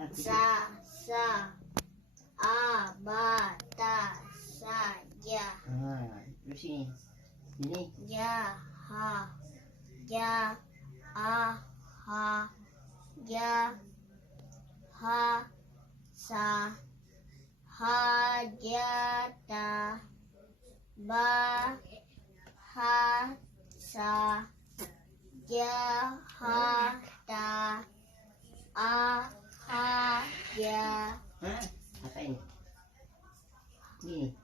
Sa, sa, a, ba, ta, sa, ya. Terus ini Ya, ha, ya, a, ha, ya, ha, sa, ha, ya, ta, ba, ha, sa, ya, ha, ta, a, ha, ya. Hah? Apa ini? Ini